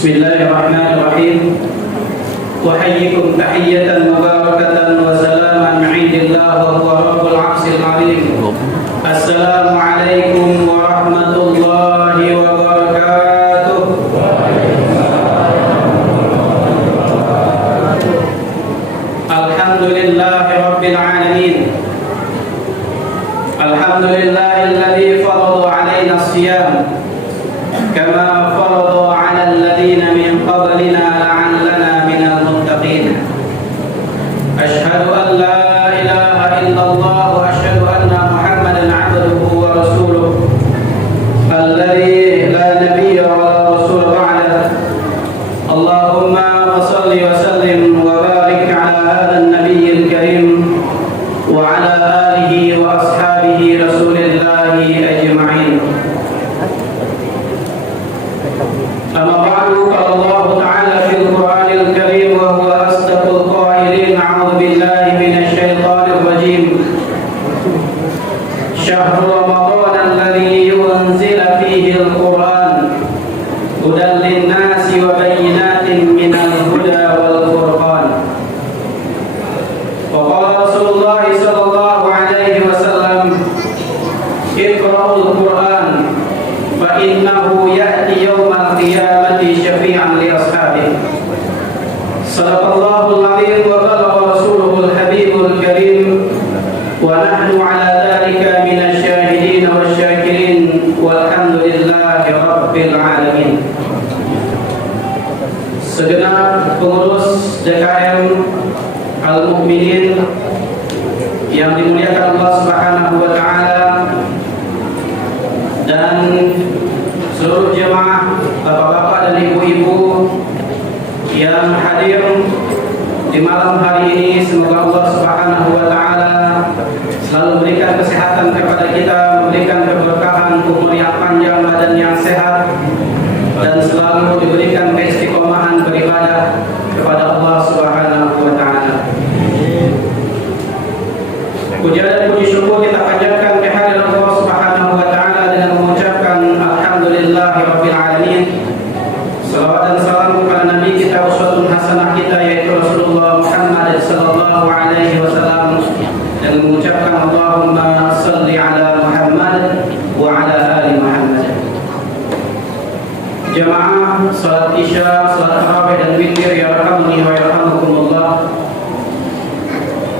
Bismillahirrahmanirrahim. Uhayyikum tahiyyatan mubarakatan wa salaman 'indillah wa huwa rabbul 'arsyil 'azim. Assalamualaikum warahmatullahi wabarakatuh. Alhamdulillahi rabbil 'alamin. Alhamdulillahilladzi farada 'alaina as-siyam kama farada 'ala alladhina min qablina la'allana minal muttaqin. Ashhadu an la ilaha illallah wa ashhadu anna Muhammadan 'abduhu wa rasuluh alladzi la nabiyya wa la rasul ba'da. Allahumma shalli wa sallim wa barik 'ala hadha an-nabiyyil karim wa 'ala alihi wa ashabihi rasulillahi ajma'in. Amma ba'du, qala Allah ta'ala fil Qur'anil Karim wa huwa asdaqul qailin. A'udzu billahi minasy syaithanir rajim. Syahrul Ramadan alladzi unzila fihi al-Qur'an hudan lin-nasi wa bayyinatin minal huda wal furqan. Wa qala Rasulullah sallallahu alaihi wasallam, iqra'ul Qur'an fa innahu ya'ti yawmal qiyamati syafi'an li ashabihi. Sadaqallahul 'azim wa balagha rasuluhul habibul karim wa nahnu 'ala dzalika minasy syahidin wasyakirin walhamdulillahi rabbil alamin. Segenap pengurus DKM Al-Mu'minin yang dimuliakan Allah Subhanahu wa taala dan seluruh jemaah, bapak-bapak dan ibu-ibu yang hadir di malam hari ini, semoga Allah Subhanahu wa taala selalu memberikan kesehatan kepada kita, memberikan keberkahan, umur yang panjang, badan yang sehat, dan selalu diberikan keistiqomahan beribadah kepada Allah Subhanahu wa taala. Puja dan puji syukur kita panjatkan kehadirat Allah Subhanahu wa taala dengan mengucapkan alhamdulillahi rabbil alamin. Salawat dan salam kepada Nabi kita, uswatun hasanah kita, yaitu Rasulullah Muhammad sallallahu alaihi wasallam, dan mengucapkan Allahumma shalli ala Muhammad wa ala ali Muhammad. Jamaah salat Isya, salat tarawih dan witir ya rahmani wa yarhamukumullah.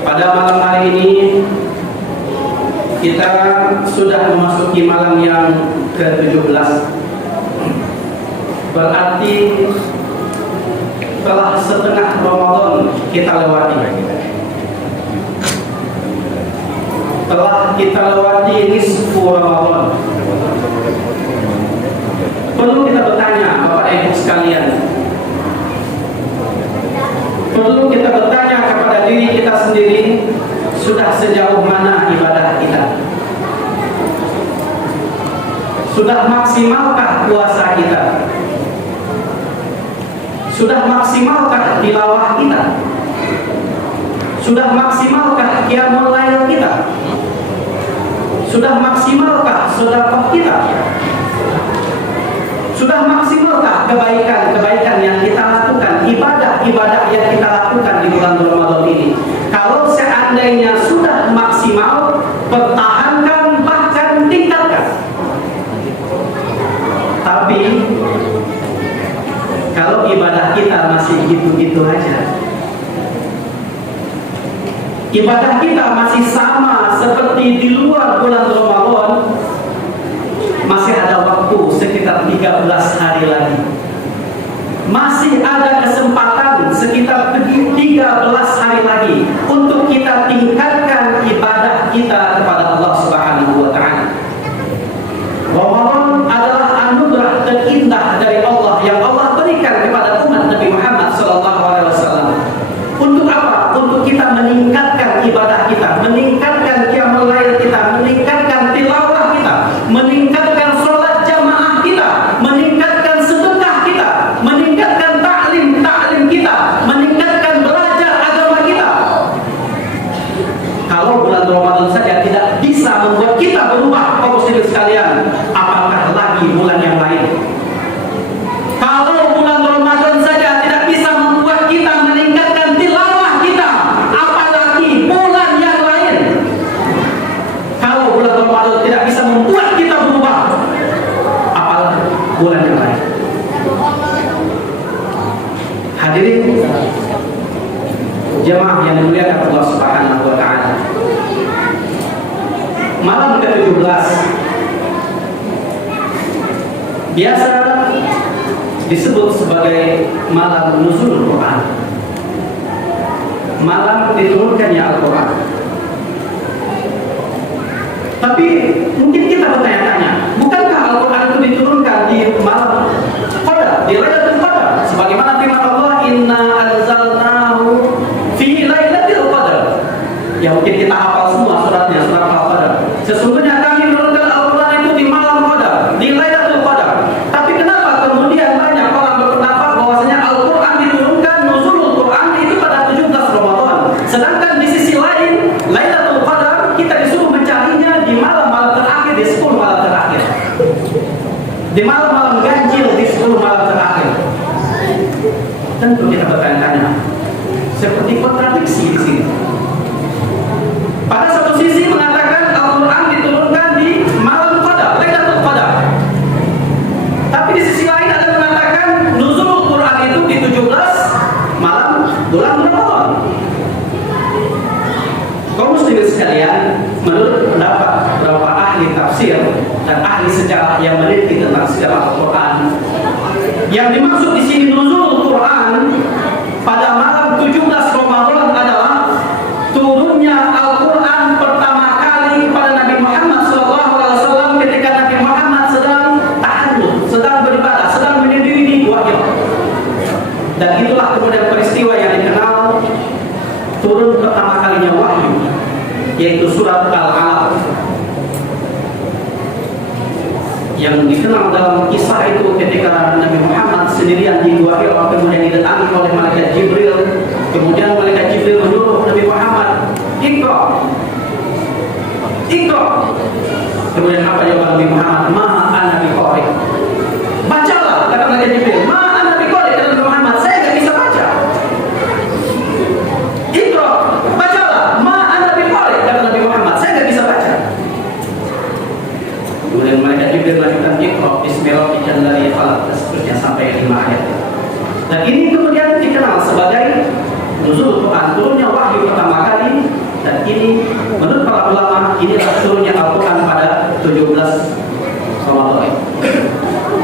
Pada malam hari ini kita sudah memasuki malam yang ke-17. Berarti telah setengah Ramadan kita lewati. Telah kita lewati nisfu Ramadan. Perlu kita bertanya, Bapak Ibu sekalian. Perlu kita bertanya kepada diri kita sendiri, sudah sejauh mana ibadah kita? Sudah maksimalkah puasa kita? Sudah maksimalkah tilawah kita? Sudah maksimalkah qiyamul lail kita? Sudah maksimalkah sedekah kita? Sudah maksimalkah kebaikan-kebaikan yang kita lakukan, ibadah-ibadah yang kita lakukan di bulan Ramadan ini? Kalau seandainya sudah maksimal, pertahankan, bahkan tingkatkan. Tapi kalau ibadah kita masih gitu-gitu aja, ibadah kita masih sama seperti di luar bulan Ramadan, masih ada waktu sekitar 13 hari lagi. Masih ada kesempatan sekitar 13 hari lagi untuk kita tingkatkan ibadah kita kepada Allah Subhanahu wa taala. Ramadan adalah anugerah terindah dari Allah yang Allah berikan kepada umat Nabi Muhammad sallallahu alaihi wasallam. Untuk apa? Untuk kita meningkatkan ibadah kita, meningkatkan qiyamul lail kita, meningkatkan tilawah kita, meningkatkan salat jamaah kita, meningkatkan sedekah kita, meningkatkan taklim kita, meningkatkan belajar agama kita. dimuliakan Allah Subhanahu wa taala. Malam ke-17 biasa disebut sebagai malam nuzul Quran. Malam diturunkannya Al-Quran. Tapi mungkin kita bertanya-tanya, bukankah Al-Quran itu diturunkan di malam Qadar, di Lailatul Qadar? Sebagaimana firman Allah, "Inna anzalnahu fi Lailatul Qadar." Ya mungkin kita hafal semua suratnya, surat Al-Qadar. Sesungguhnya kami menurunkan Al-Quran itu di malam Qadar, di Lailatul Qadar. Tapi kenapa kemudian banyak orang berpendapat bahwasanya Al-Quran diturunkan nuzulul Quran itu pada 17 Ramadan. Sedangkan di sisi lain, Lailatul Qadar kita disuruh mencarinya di malam-malam terakhir, di 10 malam terakhir. Di malam-malam ganjil, di 10 malam terakhir. Tentu kita bertanya-tanya, seperti kontradiksi di sini. Pada satu sisi mengatakan Al-Quran diturunkan di malam Qadar, Lailatul Qadar. Tapi di sisi lain ada mengatakan nuzulul Quran itu di 17 malam bulan Ramadan. Kaum muslimin sekalian, menurut pendapat beberapa ahli tafsir dan ahli sejarah yang meneliti tentang sejarah Al-Quran, yang dimaksud di sini nuzulul Quran pada malam 17 Ramadan adalah turunnya Al-Quran pertama kali kepada Nabi Muhammad SAW ketika Nabi Muhammad sedang tahajud, sedang beribadah, sedang menyendiri di Gua Hira. Dan itulah kemudian peristiwa yang dikenal turun pertama kalinya wahyu, yaitu surat Al-Alaq, yang dikenal dalam kisah itu ketika Nabi Muhammad sendirian di Gua Hira, kemudian didatangi oleh malaikat Jibril. Kemudian malaikat Jibril menyuruh Nabi Muhammad, Iqra. Kemudian apa jawaban Nabi Muhammad? Ma ana biqari. Bacalah, kata malaikat Jibril. Ma ana biqari, kata Nabi Muhammad, saya enggak bisa baca. Iqra, bacalah. Ma ana biqari, kata Nabi Muhammad, saya enggak bisa baca. Kemudian malaikat Jibril melanjutkan, Iqra bismi rabbikal ladzi khalaq, seterusnya sampai 5 ayat. Dan ini kemudian dikenal sebagai nuzul Quran, turunnya wahyu pertama kali. Dan ini menurut para ulama inilah turunnya Al-Quran pada 17 Ramadan.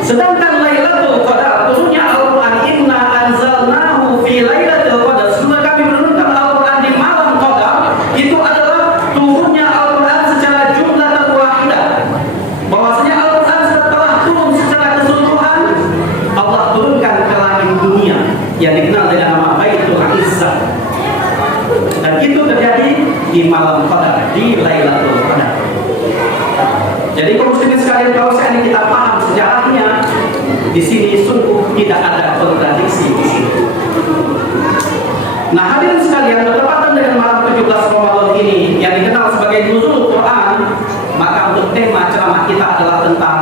Sedangkan Lailatul Qadar, turunnya Al-Quran, inna anzalnahu fi Lailatul Qadar, setelah kami menurunkan Al-Quran di malam Qadar, itu adalah turunnya Al-Quran secara jumlah terwahidah. Bahwasanya Al-Quran setelah turun secara keseluruhan, Allah turunkan ke langit dunia yang dikenal dengan nama Baitul Izzah. Dan itu terjadi di malam Qadar, di Lailatul Qadar. Jadi kalau muslimin sekalian, kalau seandainya kita paham sejarahnya, di sini sungguh tidak ada kontradiksi di sini. Nah, hadirin sekalian, bertepatan dengan malam 17 Ramadan ini yang dikenal sebagai nuzul Quran, maka untuk tema ceramah kita adalah tentang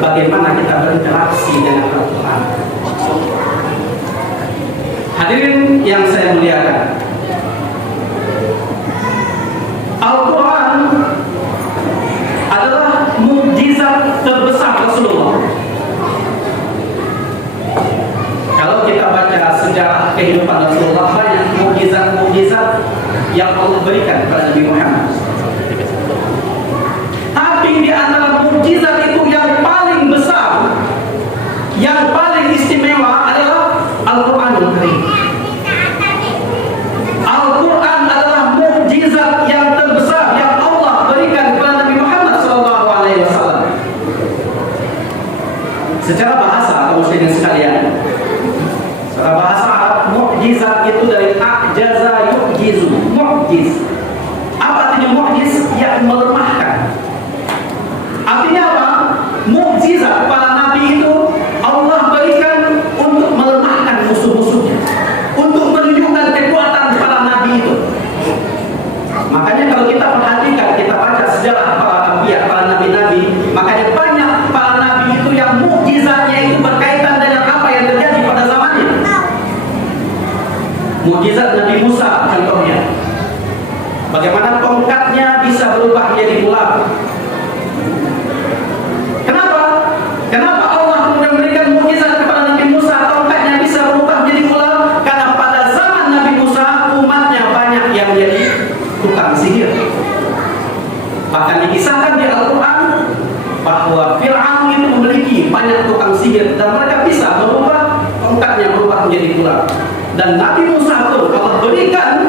bagaimana kita berinteraksi dengan Al-Quran. Hadirin yang saya muliakan, Al-Quran adalah mukjizat terbesar Rasulullah. Kalau kita baca sejarah kehidupan Rasulullah, banyak mukjizat-mukjizat yang Allah berikan kepada Nabi Muhammad. Tapi di antara mukjizat itu yang paling besar, yang paling istimewa adalah Al-Quranul Karim. Al-Quran adalah mukjizat yang terbesar yang Allah berikan kepada Nabi Muhammad SAW. Secara bahasa, kaum muslimin sekalian, secara bahasa Arab, mukjizat itu dari a'jaza yu'jizu, mukjiz. Apa artinya mukjiz? Yang melemahkan. Artinya apa? Mukjizat para nabi itu Allah berikan untuk melemahkan musuh-musuhnya, untuk menunjukkan kekuatan para nabi itu. Makanya kalau kita perhatikan, kita baca sejarah para nabi, para nabi-nabi, makanya banyak para nabi itu yang mukjizatnya itu berkaitan dengan apa yang terjadi pada zamannya. Mukjizat Nabi Musa contohnya, bagaimana tongkatnya bisa berubah menjadi ular. Kenapa Allah memberikan mukjizat kepada Nabi Musa, tongkatnya bisa berubah menjadi ular? Karena pada zaman Nabi Musa umatnya banyak tukang sihir. Bahkan dikisahkan di Al-Quran bahwa Fir'aun itu memiliki banyak tukang sihir dan mereka bisa merubah tongkatnya berubah menjadi ular. Dan Nabi Musa pun Allah berikan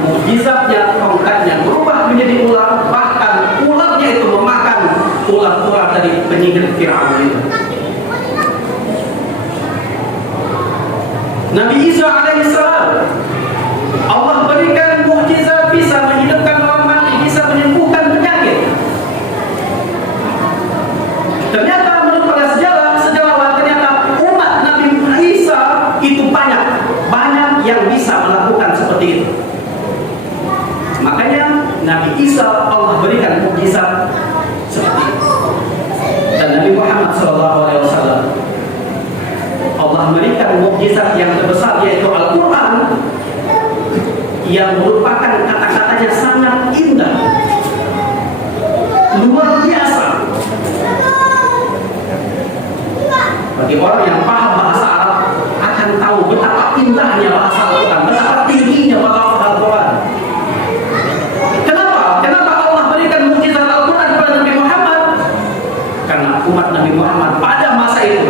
mukjizatnya, tongkatnya berubah menjadi ular, bahkan ularnya itu memakan ular-ular dari penyihir Fir'aun itu. Nabi Isa alaihissalam Allah berikan mukjizat bisa menghidupkan orang mati, bisa menyembuhkan penyakit. Ternyata menurut para sejarawan ternyata umat Nabi Isa itu banyak yang bisa melakukan seperti itu. Makanya Nabi Isa Allah berikan mukjizat seperti itu. Dan Nabi Muhammad SAW Allah berikan mukjizat yang terbesar, yaitu Al-Quran, yang merupakan kata-katanya sangat indah, luar biasa. Bagi orang yang paham bahasa Arab akan tahu betapa indahnya bahasa Al-Quran, betapa tingginya bahasa Al-Quran. Kenapa Allah berikan mukjizat Al-Quran kepada Nabi Muhammad? Karena umat Nabi Muhammad pada masa itu,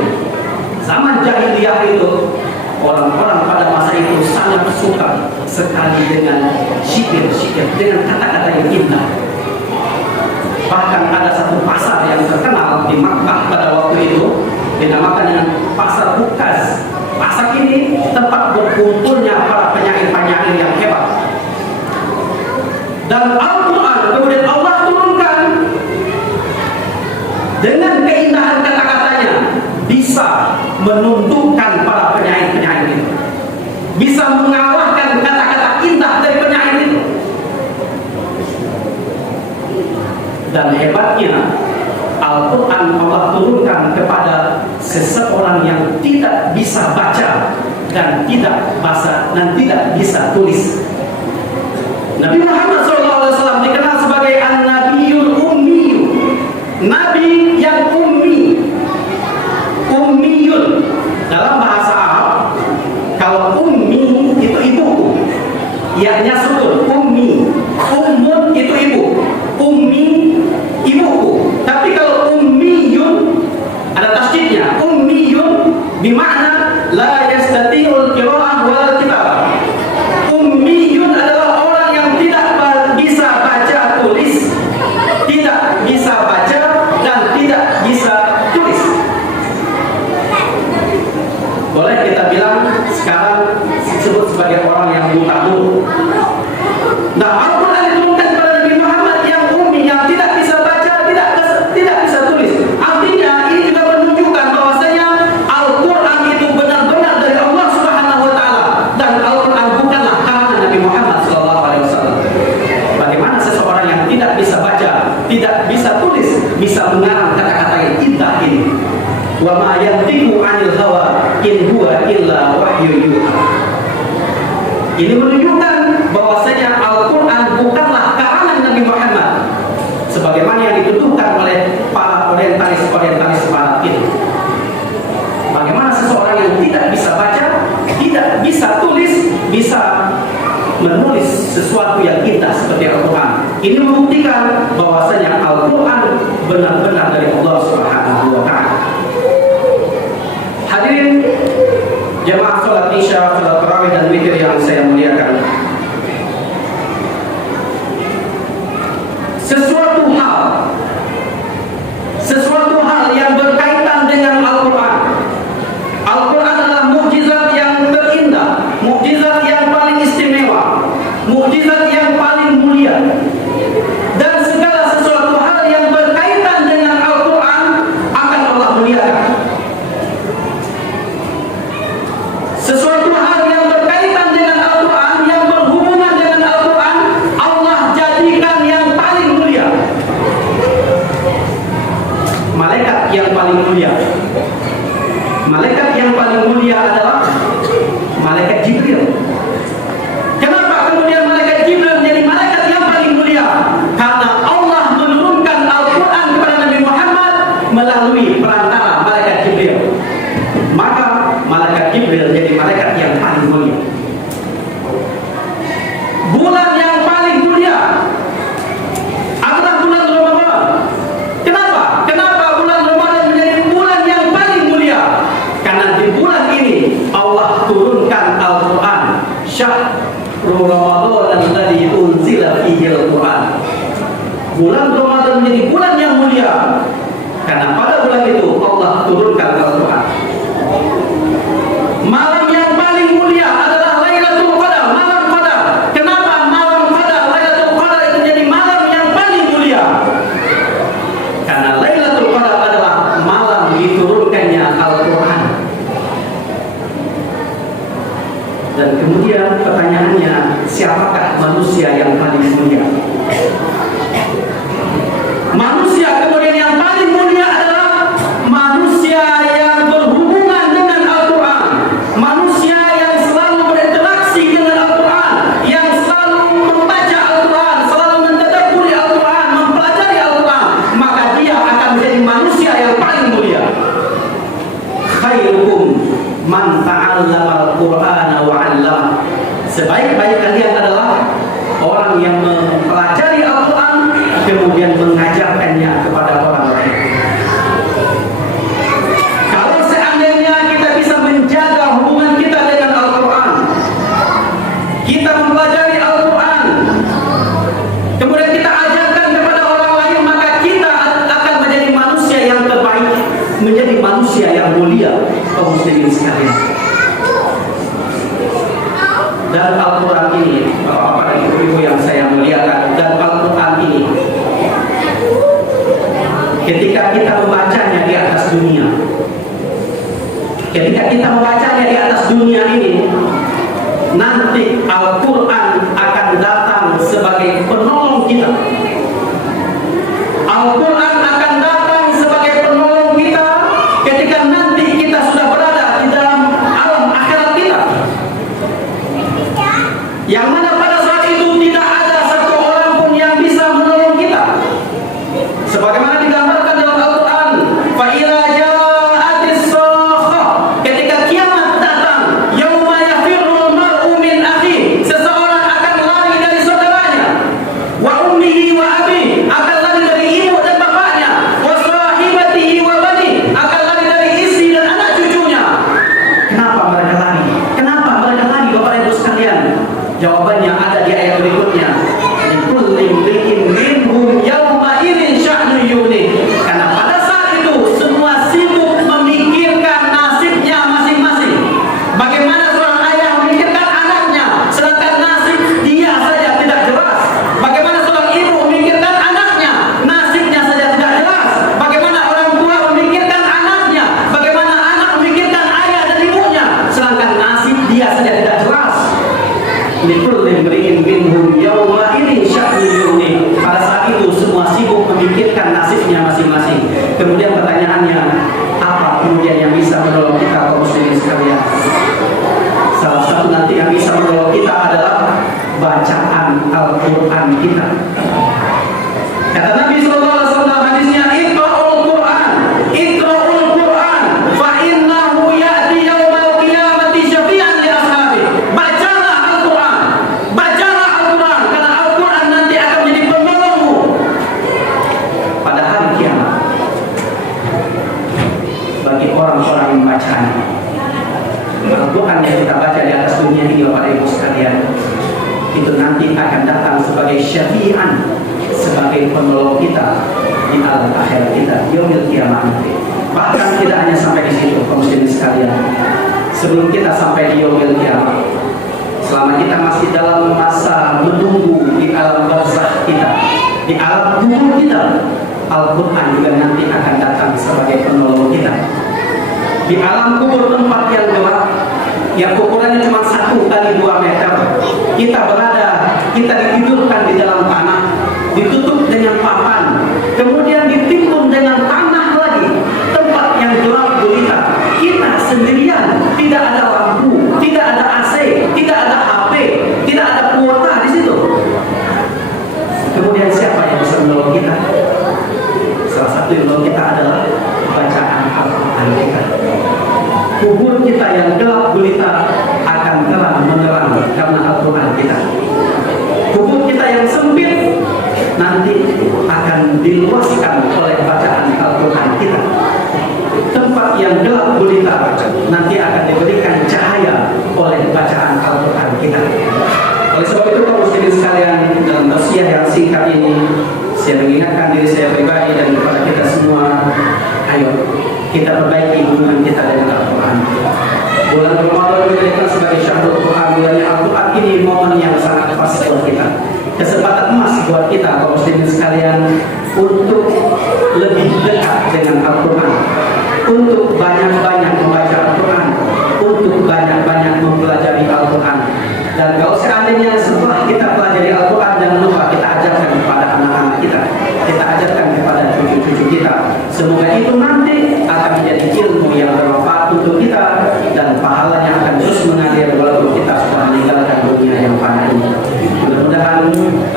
zaman jahiliyah itu, orang-orang pada masa itu sangat suka sekali dengan syikir-syikir, dengan kata-kata yang indah. Bahkan ada satu pasar yang terkenal di Makkah pada waktu itu, dinamakan dengan Pasar Ukaz. Pasar ini tempat berkumpulnya para penyair-penyair yang hebat. Dan Al-Quran kemudian Allah turunkan dengan keindahan kata-katanya, bisa menundukkan para penyair-penyair itu, bisa mengalahkan kata-kata indah dari penyair itu. Dan hebatnya Al-Quran Allah turunkan kepada seseorang yang tidak bisa baca dan tidak bisa tulis. Nabi Muhammad SAW dikenal sebagai An-Nabiyul Ummi, Nabi yang ummi. Ummiyun dalam bahasa Arab, kalau ummi itu ibuku, ianya sukun, ummi. Ummun itu ibu, ummi ibuku. Tapi kalau ummiyun ada tasydidnya, ummiyun bermakna la yastati'ul qira'ah wal kitabah. Ummiyun adalah orang yang tidak bisa baca tulis, tidak bisa baca dan tidak bisa tulis. Boleh kita bilang sekarang disebut sebagai orang yang buta huruf. Nah, Al-Quran diturunkan kepada Nabi Muhammad yang ummi, yang tidak bisa baca, tidak bisa tulis. Artinya ini juga menunjukkan bahwasanya Al-Quran itu benar-benar dari Allah Subhanahu wa taala, dan Al-Quran bukanlah karangan Nabi Muhammad SAW. Bagaimana seseorang yang tidak bisa baca, tidak bisa tulis, bisa mengarang kata-kata yang indah ini? Wa ma yantiqu 'anil hawa in huwa illa wahyu yuha. Ini menunjukkan bahwasanya Al-Quran bukanlah karangan Nabi Muhammad sebagaimana yang dituduhkan oleh para orientalis barat itu. Bagaimana seseorang yang tidak bisa baca, tidak bisa tulis, bisa menulis sesuatu yang indah seperti Al-Quran. Ini membuktikan bahwasanya Al-Quran benar-benar dari Allah Subhanahu wa taala. Hadirin jemaah salat Isya, salat tarawih dan witir yang saya muliakan. Sesuatu hal yang berkaitan dengan Al-Quran. Al-Quran adalah mukjizat yang terindah, mukjizat yang paling istimewa, mukjizat yang paling mulia. Dan segala sesuatu hal yang berkaitan dengan Al-Quran akan Allah muliakan. Sesuatu hal yang berkaitan dengan Al-Quran, yang berhubungan dengan Al-Quran, Allah jadikan yang paling mulia. Malaikat yang paling mulia. Malaikat yang paling mulia adalah malaikat Jibril. Kenapa kemudian malaikat Jibril menjadi malaikat yang paling mulia? manusia yang paling mulia. Manusia kemudian yang paling mulia adalah manusia yang berhubungan dengan Al-Quran, manusia yang selalu berinteraksi dengan Al-Quran, yang selalu membaca Al-Quran, selalu mentadabburi Al-Quran, mempelajari Al-Quran, maka dia akan menjadi manusia yang paling mulia. Khairukum man ta'allama Al-Qur'ana wa 'allama. Sebaik-baik kalian adalah orang yang mempelajari Al-Quran kemudian mengajarkannya kepada orang lain. Kalau seandainya kita bisa menjaga hubungan kita dengan Al-Quran, kita mempelajari Al-Quran, kemudian kita ajarkan kepada orang lain, maka kita akan menjadi manusia yang terbaik, menjadi manusia yang mulia, kaum muslimin sekalian. Dan Al-Quran ini, bapak-bapak dan ibu-ibu yang saya muliakan, dan Al-Quran ini, ketika kita membacanya di atas dunia, ketika kita membacanya di atas dunia ini, nanti Al-Quran akan datang sebagai penolong kita. Al-Quran akan datang sebagai penolong kita ketika nanti kita sudah berada di dalam alam akhirat kita, yang mana pada saat itu tidak ada satu orang pun yang bisa menolong kita. Sebagaimana digambarkan dalam Al-Quran, فَإِذَا جَاءَتِ الصَّاخَّةُ, ketika kiamat datang, يَوْمَ يَفِرُّ الْمَرْءُ مِنْ أَخِيهِ, seseorang akan lari dari saudaranya, وَأُمِّهِ وَأَبِيهِ, akan lari dari ibu dan bapaknya, وَصَاحِبَتِهِ وَبَنِيهِ, akan lari dari istri dan anak cucunya. Kenapa mereka lari? Kenapa mereka lari, Bapak Ibu sekalian? Jawabannya ada di ayat berikutnya. Likulli imri'in minhum yawma idzin sya'nun yughnih. Karena pada saat itu semua sibuk memikirkan nasibnya masing-masing. Bagaimana seorang ayah memikirkan anaknya, sedangkan nasib dia saja tidak jelas. Bagaimana seorang ibu memikirkan anaknya, nasibnya saja tidak jelas. Bagaimana orang tua memikirkan anaknya, bagaimana anak memikirkan ayah dan ibunya, sedangkan nasib dia saja tidak jelas. Likulli imri'in minhum yawma idzin sya'nun yughnih. Pada saat itu semua sibuk memikirkan nasibnya masing-masing. Kemudian pertanyaannya, apa kemudian yang bisa menolong kita, kaum muslimin sekalian? Salah satu nanti yang bisa menolong kita adalah bacaan Al-Quran kita. Kata Nabi SAW hadisnya, Iqra'ul Quran, Iqra'ul Quran, fa innahu ya'ti yawmal qiyamati syafi'an li ashabi. Bacalah Al-Quran, bacalah Al-Quran, karena Al-Quran nanti akan menjadi penolongmu pada hari kiamat bagi orang-orang yang membacanya. Al-Quran yang kita baca di atas dunia ini, Bapak Ibu sekalian, itu nanti akan datang sebagai syafi'an, sebagai penolong kita di alam akhirat kita, yaumil qiyamah. Bahkan tidak hanya sampai di situ, kaum muslimin sekalian. Sebelum kita sampai di yaumil qiyamah, selama kita masih dalam masa menunggu di alam barzakh kita, di alam kubur kita, Al-Quran juga nanti akan datang sebagai penolong kita. Di alam kubur, tempat yang gelap, yang ukurannya cuma 1 kali 2 meter, kita berada, kita ditidurkan di dalam tanah, ditutup dengan papan, kemudian ditimbun dengan tanah lagi, tempat yang gelap gulita. Kita sendirian, tidak ada lampu, tidak ada AC, tidak ada HP, tidak ada kuota di situ. Kemudian siapa yang bisa menolong kita? Salah satu yang menolong kita adalah bacaan Al-Quran kita. Kubur kita yang gelap gulita akan terang menerang karena Al-Quran kita. Kubur kita yang sempit nanti akan diluaskan oleh bacaan Al-Quran kita. Tempat yang gelap gulita nanti akan diberikan cahaya oleh bacaan Al-Quran kita. Oleh sebab itu, kaum muslimin sekalian, dalam tausiah yang singkat ini, saya mengingatkan diri saya pribadi dan kepada kita semua, ayo kita perbaiki hubungan kita dengan Al-Quran. Bulan Ramadan dijadikan sebagai syahrul Quran, bulannya Al-Quran ini momen yang sangat pas buat kita, kesempatan emas buat kita, kaum muslimin sekalian, untuk lebih dekat dengan Al-Quran, untuk banyak-banyak membaca Al-Quran, untuk banyak-banyak mempelajari Al-Quran. Dan kalau seandainya setelah kita pelajari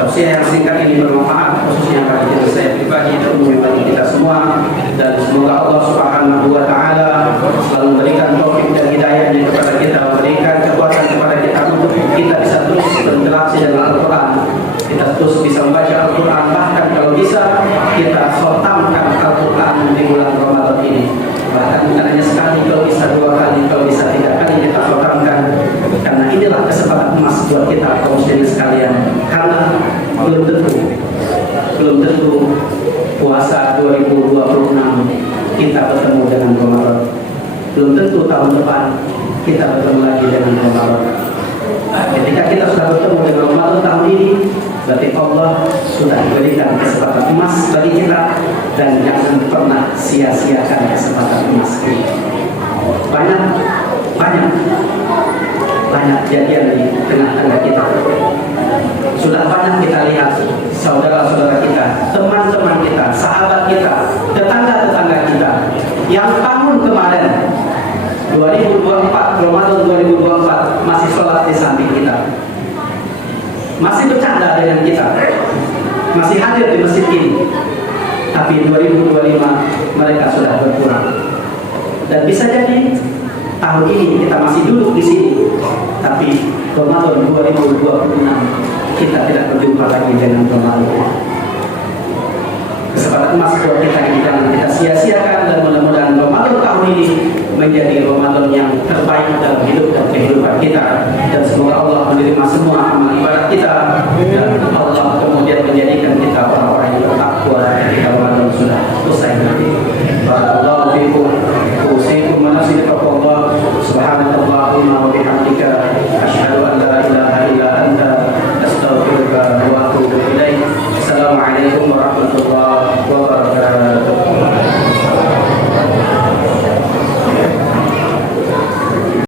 Tausiah yang singkat ini bermanfaat khususnya bagi diri saya pribadi dan umumnya bagi kita semua, dan semoga Allah Subhanahu wa taala selalu memberikan taufik dan hidayahnya kepada kita, memberikan kekuatan kepada kita untuk kita bisa terus berinteraksi dengan Al-Qur'an, kita terus bisa membaca Al-Qur'an, bahkan kalau bisa kita khotamkan Al-Qur'an di bulan Ramadan ini. Bahkan bukan hanya sekali, kalau bisa 2 kali, kalau bisa 3 kali kita khotamkan, karena inilah kesempatan emas buat kita kaum muslimin sekalian. Karena belum tentu puasa 2026 kita bertemu dengan Ramadan, belum tentu tahun depan kita bertemu lagi dengan Ramadan. Ketika kita sudah bertemu dengan Ramadan tahun ini, berarti Allah sudah memberikan kesempatan emas bagi kita, dan jangan pernah sia-siakan kesempatan emas ini. Banyak kejadian di tengah-tengah kita. Sudah banyak kita lihat saudara-saudara kita, teman-teman kita, sahabat kita, tetangga-tetangga kita yang tahun kemarin 2024, Ramadan 2024 masih sholat di samping kita, masih bercanda dengan kita, masih hadir di masjid ini. Tapi 2025 mereka sudah berkurang. Dan bisa jadi tahun ini kita masih duduk di sini, tapi Ramadan 2026 kita tidak berjumpa lagi dengan Ramadan. Kesempatan emas buat kita ini jangan kita sia-siakan, dan mudah-mudahan Ramadan tahun ini menjadi Ramadan yang terbaik dalam hidup dan kehidupan kita, dan semoga Allah menerima semua amal ibadah kita, dan Allah kemudian menjadikan kita orang-orang yang bertakwa ketika Ramadan sudah selesai nanti. Barakallahu fiikum, usiikum wa nafsi bi taqwallah. Subhanakallahumma wa bihamdika